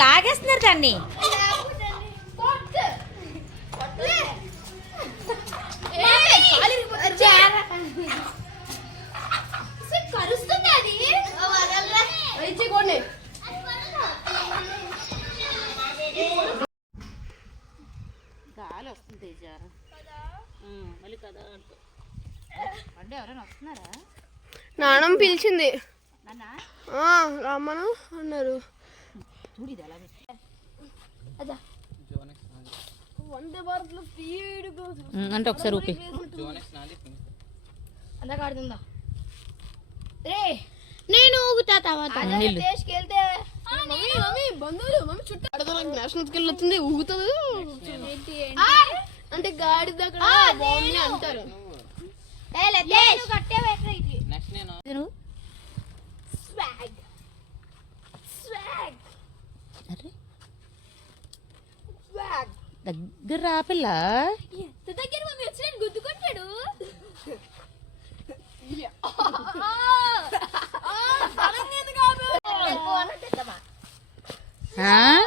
లాగేస్తున్నారు దాన్ని. గాలి వస్తుంది తేజ. మళ్ళీ కదా అంటే ఎవరైనా వస్తున్నారా? నానమ్మ పిలిచింది, నాన్న రమ్మను అన్నారు. చూడు ఇది ఎలా వందే భారత్ లో స్పీడ్ అంటే ఒకసారి ఊపి అలా కాడుతుందా రే. నేను ఊగుతా తర్వాత దేశకెళ్తే బంధువులు మమ్మీ చుట్టూ నేషనల్కి వెళ్ళొచ్చింది ఊగుతుంది అంటే గాడి దగ్గర అంటారు. దగ్గర రా పిల్ల. దగ్గర మమ్మీ వచ్చి నేను గుద్దుకుంటాడు. ఆ